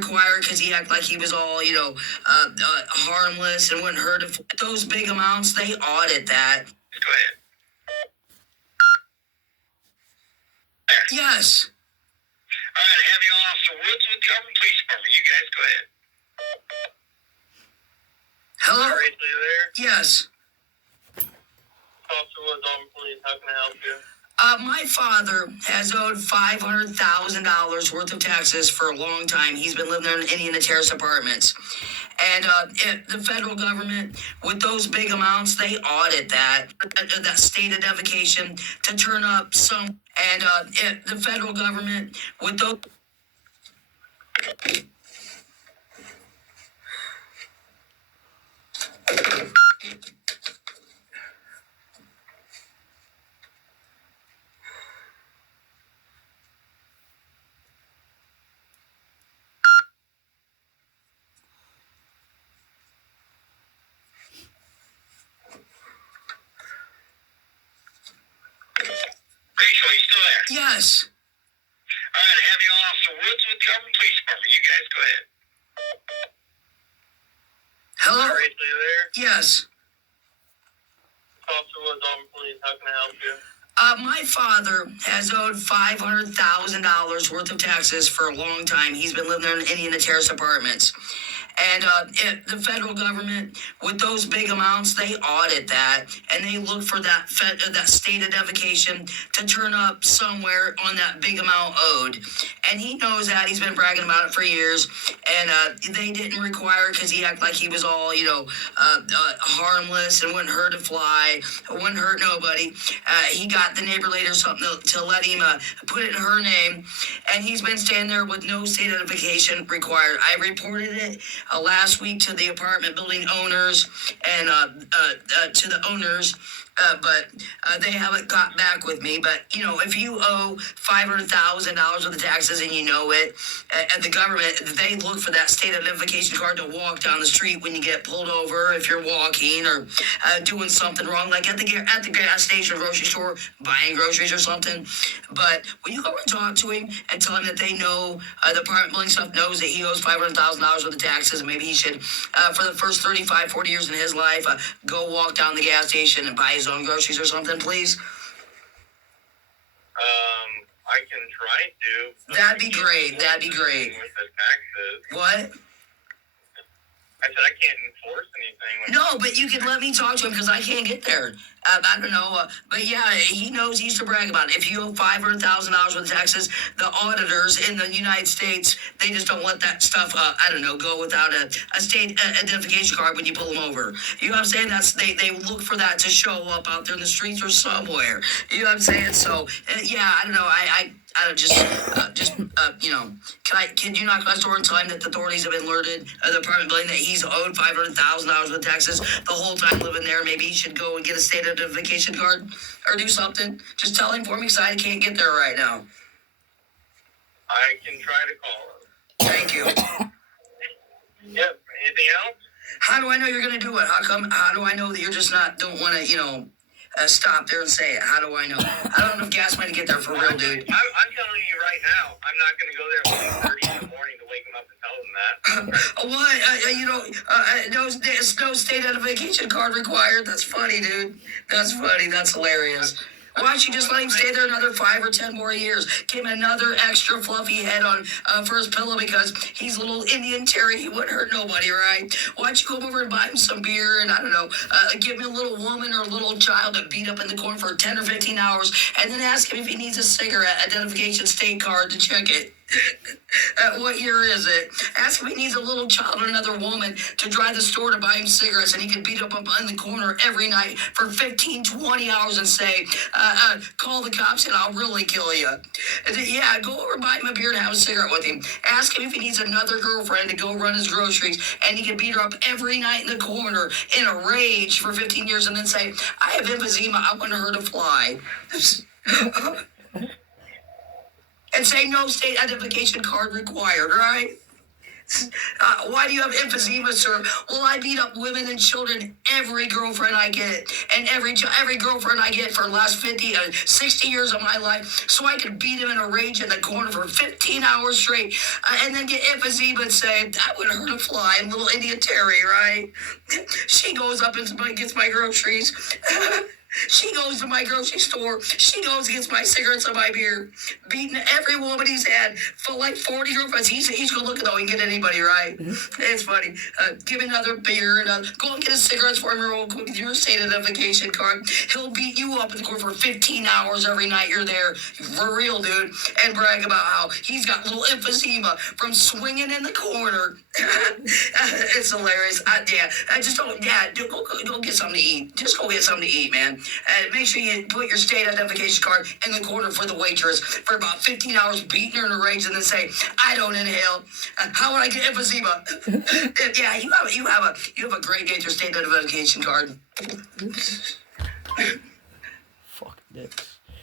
require it because he acted like he was all, harmless and wouldn't hurt if those big amounts, they audit that. Go ahead. Yes. All right, I have you Officer Woods with the Auburn Police Department. You guys go ahead. Hello? All right, you there? Yes. Officer Woods, Auburn Police, how can I help you? My father has owed $500,000 worth of taxes for a long time. He's been living there in Indiana Terrace Apartments. And the federal government, with those big amounts, they audit that state identification to turn up some. And the federal government, with those... Rachel, you still there? Yes. All right, I have you Officer Woods with the Auburn Police Department. You guys go ahead. Hello? Rachel, you there? Yes. Officer Woods, Auburn Police, how can I help you? My father has owed $500,000 worth of taxes for a long time. He's been living there in Indiana Terrace Apartments. And the federal government, with those big amounts, they audit that. And they look for that state identification to turn up somewhere on that big amount owed. And he knows that. He's been bragging about it for years. And they didn't require it because he acted like he was all, harmless and wouldn't hurt a fly, wouldn't hurt nobody. He got the neighbor lady or something to let him put it in her name. And he's been standing there with no state identification required. I reported it last week to the apartment building owners and to the owners, but they haven't got back with me. But, if you owe $500,000 of the taxes and you know it, at the government, they look for that state identification card to walk down the street when you get pulled over, if you're walking or doing something wrong, like at the gas station, grocery store, buying groceries or something. But when you go and talk to him and tell him that they know, the apartment building stuff knows that he owes $500,000 worth of taxes, and maybe he should, for the first 35, 40 years in his life, go walk down the gas station and buy his own groceries or something, please? I can try to. That'd be great. That'd be great. With the taxes. What? I said I can't enforce anything. No, but you can let me talk to him because I can't get there. I don't know. But yeah, he knows he used to brag about it. If you owe $500,000 worth of taxes, the auditors in the United States, they just don't let that stuff, go without a state identification card when you pull them over. You know what I'm saying? They look for that to show up out there in the streets or somewhere. You know what I'm saying? So, yeah, I don't know. Can you knock on his door and tell him that the authorities have been alerted, the apartment building, that he's owed $500,000 with taxes the whole time living there? Maybe he should go and get a state identification card or do something. Just tell him for me because I can't get there right now. I can try to call him. Thank you. Yep. Anything else? How do I know you're going to do it? How do I know that you're just don't want to, stop there and say it? How do I know? I don't have enough gas money to get there for real, dude. I'm telling you right now, I'm not going to go there at 1:30 in the morning to wake him up and tell him that. No state identification card required. That's funny, dude. That's funny. That's hilarious. Why don't you just let him stay there another 5 or 10 more years? Give him another extra fluffy head on for his pillow because he's a little Indian Terry. He wouldn't hurt nobody, right? Why don't you come over and buy him some beer and, give him a little woman or a little child to beat up in the corner for 10 or 15 hours and then ask him if he needs a cigarette identification state card to check it. What year is it? Ask him if he needs a little child or another woman to drive the store to buy him cigarettes and he can beat up in the corner every night for 15, 20 hours and say, call the cops and I'll really kill you. Yeah, go over and buy him a beer and have a cigarette with him. Ask him if he needs another girlfriend to go run his groceries and he can beat her up every night in the corner in a rage for 15 years and then say, I have emphysema, I want her to fly. And say no state identification card required, right? Why do you have emphysema, sir? Well, I beat up women and children every girlfriend I get, and every girlfriend I get for the last 60 years of my life, so I could beat him in a rage in the corner for 15 hours straight, and then get emphysema and say, that would hurt a fly, little Indian Terry, right? She goes up and gets my groceries. She goes to my grocery store. She goes and gets my cigarettes and my beer. Beating every woman he's had for like 40 girlfriends. He's good looking though. He can get anybody, right? It's funny. Give another beer and go and get his cigarettes for him real quick with your state identification card. He'll beat you up in the court for 15 hours every night you're there. For real, dude. And brag about how he's got little emphysema from swinging in the corner. It's hilarious. Go get something to eat. Just go get something to eat, man. Make sure you put your state identification card in the corner for the waitress for about 15 hours, beating her in a rage, and then say, "I don't inhale. How would I get emphysema?" Yeah, you have a great day with your state identification card. Fuck this.